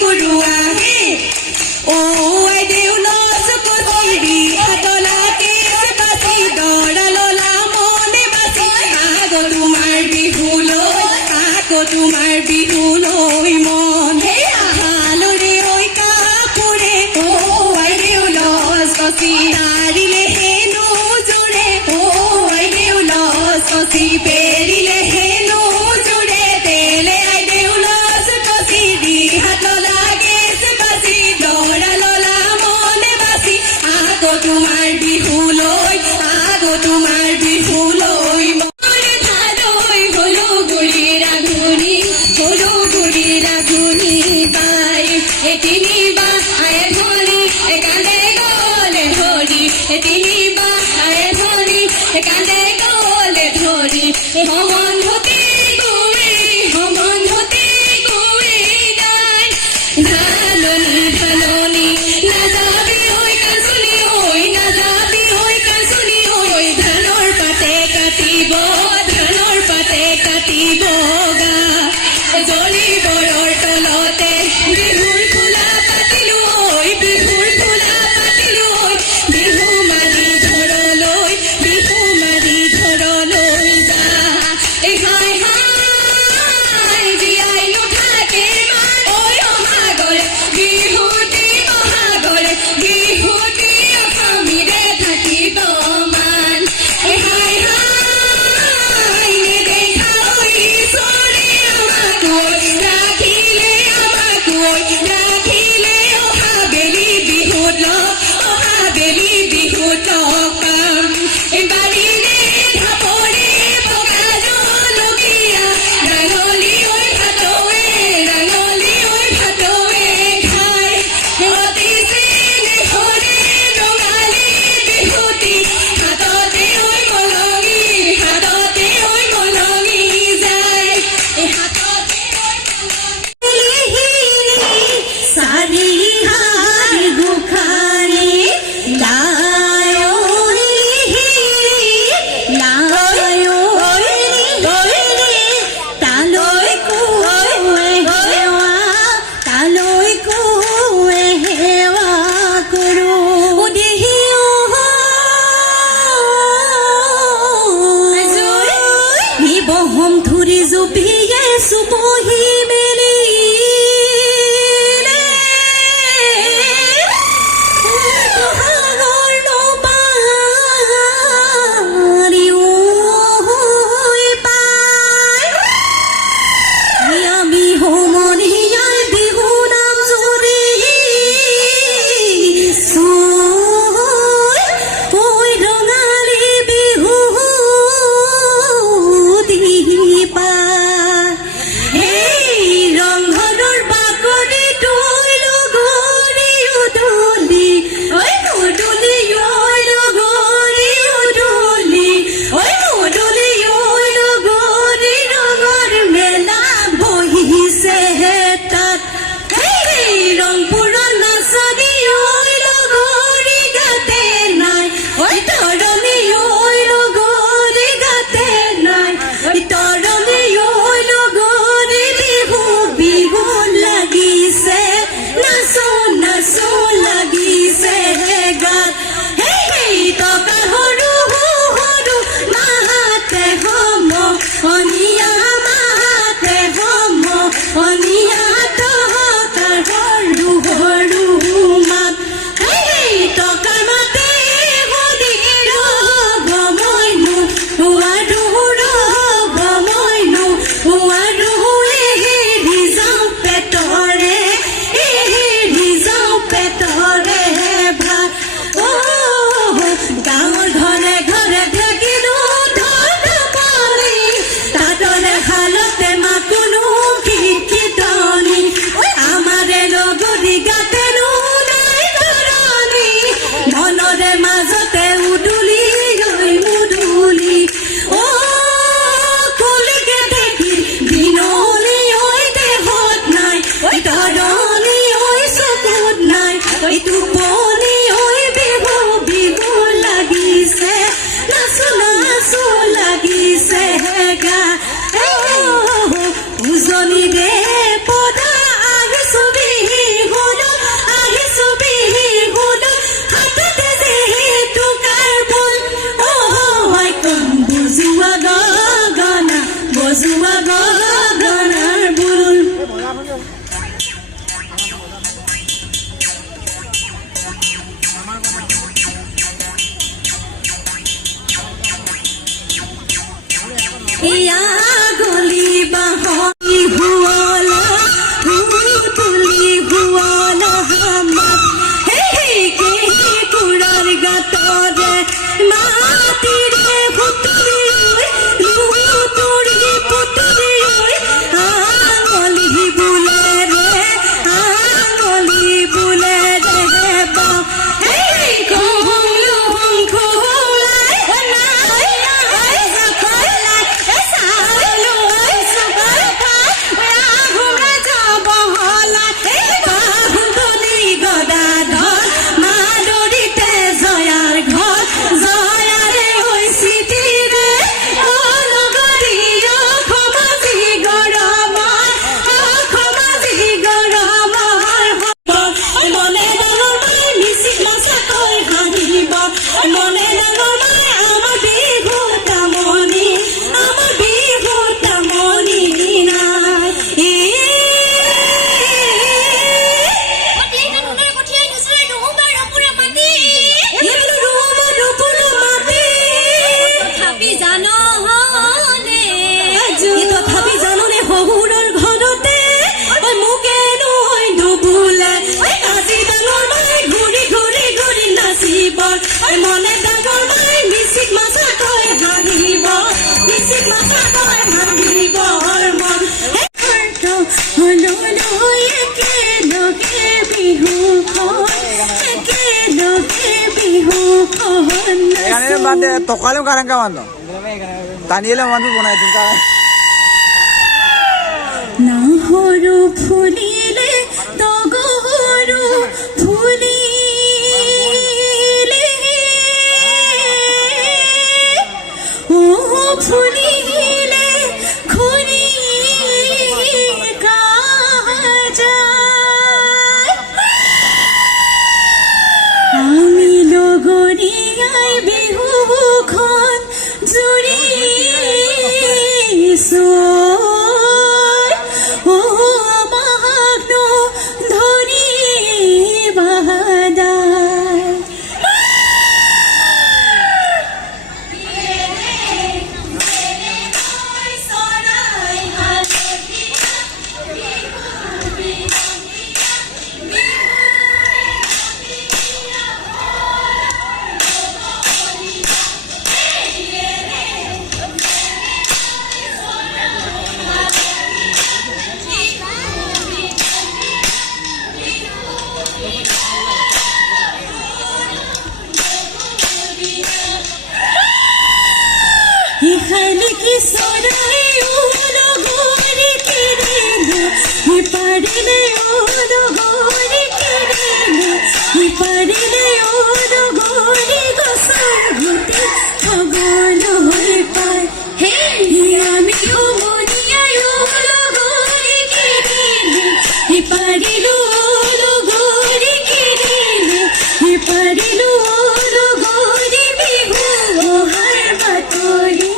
কুৰুৱা হে অ আই দেউল চকচিৰি হাতলা কেছ বাচি দৰা ললা মনে বাচি তোমাৰ বিহুলৈ মন হে আহালৰে ঐ কাপুৰে অ আই দেউল চচি নাৰিলে হেনো জোৰে অ আই দেউল চচি পেৰিলে হেনো জোৰে তেলে আই দেউল চকচিৰি হাতলা কেছ বাচি দৰা ললা মনে বাচি তোমাৰ বিহুলৈ tokalem karang kawan no. Taniela manu bonai tin karang. নাহরু ফুলিলে তগরু ফুলিলে ও ফুলিলে খনি কাজায় আমি লগরিয়াই বিহুখন জুৰিছো ও মাগনো ধরি বাহাদায় এখানে কি সরাই ওলো গোরে কেরেলো এ পারিলে ওলো গোরে কেরেলো এ পারিলে ওলো গোরে গোসর গুটি খবল হয়ে পায় হে আমি ও মরিয়াই ওলো গোরে কেরেলো এ পারিলো ওলো গোরে কেরেলো এ পারিলো ওলো গোরে বিহু ও হার বাতরি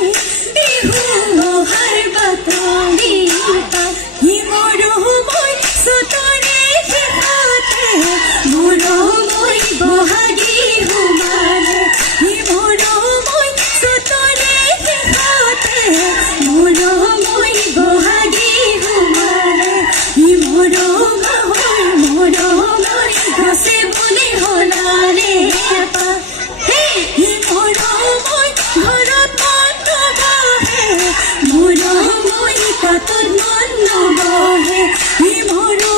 কাতর মন নবহে ই মরো